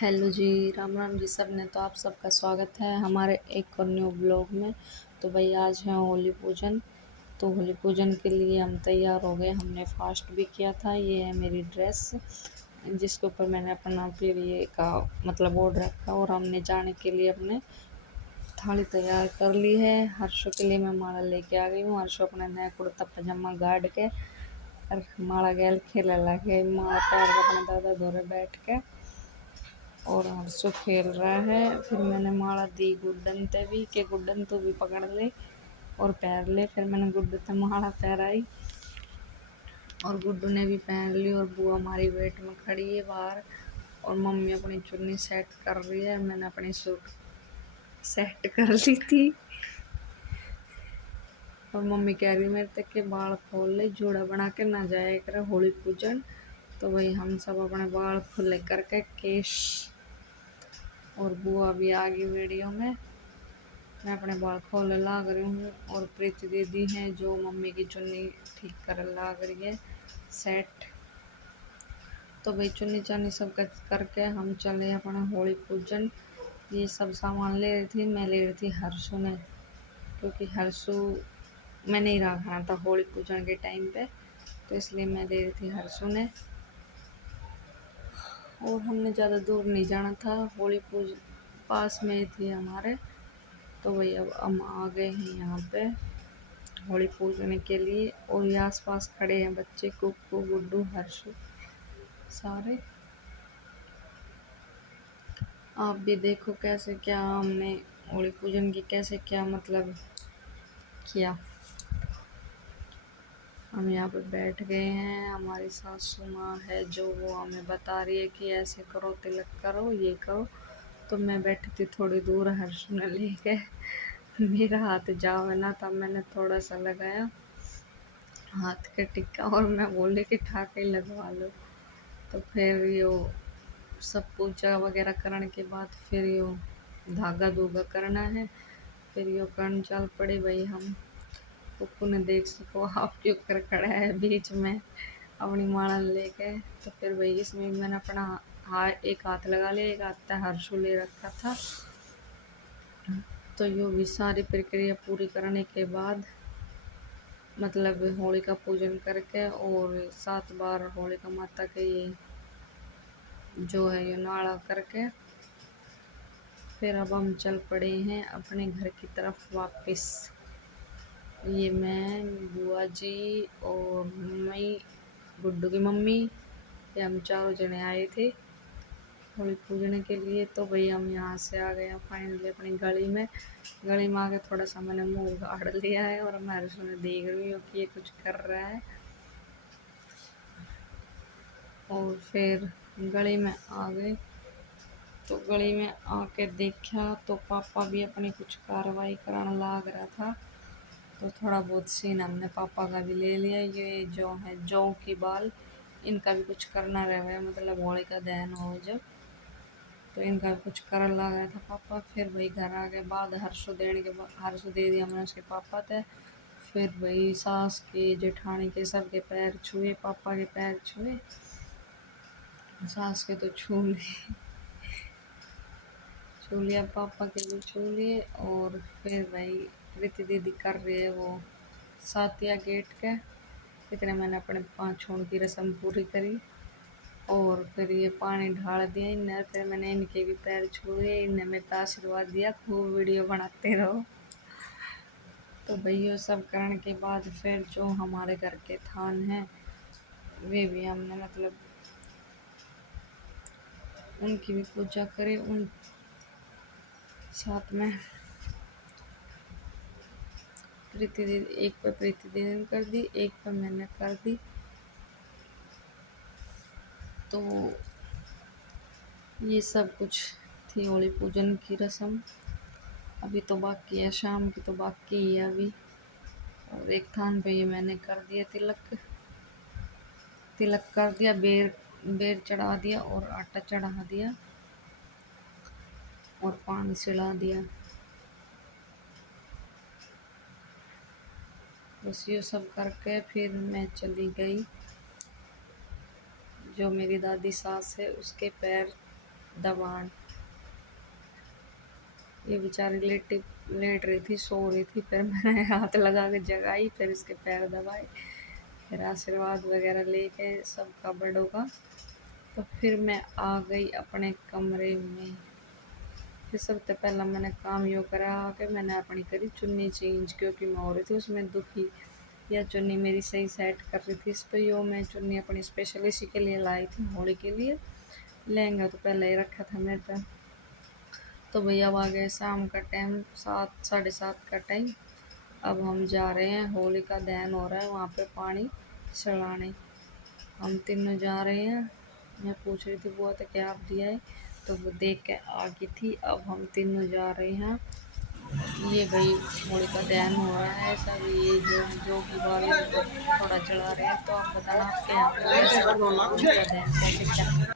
Hello जी, राम राम जी सब ने। तो आप सबका स्वागत है हमारे एक और न्यू ब्लॉग में। तो भाई आज है होली पूजन। तो होली पूजन के लिए हम तैयार हो गए। हमने फास्ट भी किया था। ये है मेरी ड्रेस जिसके ऊपर मैंने अपना पीढ़ी का मतलब ऑर्डर रखा और हमने जाने के लिए अपने थाली तैयार कर ली है। हर्षो के लिए मैं माला लेके आ गई हूँ। हर्षो अपना नया कुर्ता पजामा गाड़ के और माला गैल खेलने लगे। माला पैर के अपने दादा धोरे बैठ के और हर्षो खेल रहा है। फिर मैंने माला दी गुड्डन ते भी के गुड्डन तो भी पकड़ ले और पैर ले। फिर मैंने गुड्डू ते माला पैराई और गुड्डू ने भी पहन ली। और बुआ हमारी वेट में खड़ी है बाहर और मम्मी अपनी चुन्नी सेट कर रही है। मैंने अपनी सूट सेट कर ली थी और मम्मी कह रही मेरे तक के बाल खोल ले, जोड़ा बना के ना जाए कर होली पूजन। तो वही हम सब अपने बाल खुले करके केश और बुआ भी आ गई वीडियो में। मैं अपने बाल खोलने लाग रही हूँ और प्रीति दीदी हैं जो मम्मी की चुन्नी ठीक कर लाग रही है सेट। तो भाई चुन्नी चानी सब करके हम चले अपना होली पूजन। ये सब सामान ले रही थी, मैं ले रही थी हर्षु ने, क्योंकि हर्षु मैं नहीं रखना था होली पूजन के टाइम पे, तो इसलिए मैं ले रही थी हर्षु ने। और हमने ज़्यादा दूर नहीं जाना था, होली पूजन पास में ही थी हमारे। तो वही अब हम आ गए हैं यहाँ पे होली पूजने के लिए। और ये आस पास खड़े हैं बच्चे, कुक्कू गुड्डू हर्षु सारे। आप भी देखो कैसे क्या हमने होली पूजन की कैसे क्या मतलब किया। हम यहाँ पे बैठ गए हैं। हमारी सासू माँ है जो वो हमें बता रही है कि ऐसे करो, तिलक करो, ये करो। तो मैं बैठी थी थोड़ी दूर, हर्ष ने लेके मेरा हाथ जाओ ना, तब मैंने थोड़ा सा लगाया हाथ का टिक्का और मैं बोली कि ठाके लगवा लो। तो फिर यो सब पूजा वगैरह करने के बाद फिर यो धागा धूगा करना है। फिर यो कर्ण चल पड़े भाई हम। कुक्कू ने देख सको आप क्यों कर खड़ा है बीच में अपनी माला लेके। तो फिर भाई इसमें मैंने अपना एक हाथ लगा लिया, एक हाथ हर्षु ले रखा था। तो यो भी सारी प्रक्रिया पूरी करने के बाद मतलब होली का पूजन करके और 7 बार होलिका माता के ये जो है ये नाड़ा करके फिर अब हम चल पड़े हैं अपने घर की तरफ वापस। ये मैं, बुआ जी और मम्मी, गुड्डू की मम्मी, ये हम चारों जने आए थे होली पूजने के लिए। तो भाई हम यहाँ से आ गए हैं फाइनली अपनी गली में। गली में आके थोड़ा सा मैंने मुंह गाड़ लिया है और मैं हर्षु ने देख रही हूँ कि ये कुछ कर रहा है। और फिर गली में आ गए। तो गली में आके देखा तो पापा भी अपनी कुछ कार्रवाई कराने लाग रहा था। तो थोड़ा बहुत सीन हमने पापा का भी ले लिया। ये जो है जौ की बाल, इनका भी कुछ करना रहे मतलब होली का दहन हो जब, तो इनका भी कुछ करने लग रहा था पापा। फिर भाई घर आ गए बाद हर्षो देने के बाद हर्षो दे दिया हमने उसके पापा थे। फिर भाई सास के जेठानी के सबके पैर छुए, पापा के पैर छुए, सास के तो छू लिए, छू लिया, पापा के भी छू लिए। और फिर भाई प्रीति दीदी कर रही है वो सातिया गेट के। इतने मैंने अपने 5 छोड़ की रस्म पूरी करी और फिर ये पानी ढाल दिया इन्हें। फिर मैंने इनके भी पैर छुए, इन्हें मेरे को आशीर्वाद दिया खूब वीडियो बनाते रहो। तो भैया सब करने के बाद फिर जो हमारे घर के थान हैं वे भी हमने मतलब उनकी भी पूजा करी। उन साथ में प्रीति दीदी, एक पर प्रीति दीदी ने कर दी, एक पर मैंने कर दी। तो ये सब कुछ थी होली पूजन की रस्म। अभी तो बाकी है, शाम की तो बाकी ही है अभी। और एक थान पे ये मैंने कर दिया तिलक, तिलक कर दिया, बेर बेर चढ़ा दिया और आटा चढ़ा दिया और पानी सिला दिया। बस ये सब करके फिर मैं चली गई जो मेरी दादी सास है उसके पैर दबाण। ये बेचारी लेट रही थी, सो रही थी, फिर मैंने हाथ लगा के जगाई, फिर इसके पैर दबाए, फिर आशीर्वाद वगैरह लेके सबका बड़ों का। तो फिर मैं आ गई अपने कमरे में। फिर सबसे पहला मैंने काम यो करा कि मैंने अपनी करी चुन्नी चेंज, क्योंकि मैं हो रही थी उसमें दुखी। या चुन्नी मेरी सही सेट कर रही थी इस पर। यो मैं चुन्नी अपनी स्पेशल इसी के लिए लाई थी, होली के लिए। लहंगा तो पहले ही रखा था मेरे पे। तो भैया अब आ गए शाम का टाइम, 7 साढ़े 7 का टाइम। अब हम जा रहे हैं, होली का दहन हो रहा है वहाँ पे पानी चढ़ाने। हम तीनों जा रहे हैं। मैं पूछ रही थी बुआ तो क्या आप दिया है, तो वो देख के आ गई थी। अब हम तीनों जा रहे हैं। ये भाई होली का दहन हो रहा है सब, ये जो की वाले थोड़ा जला रहे हैं। तो आप बताना आपके यहाँ पे कैसे होली का दहन कैसे क्या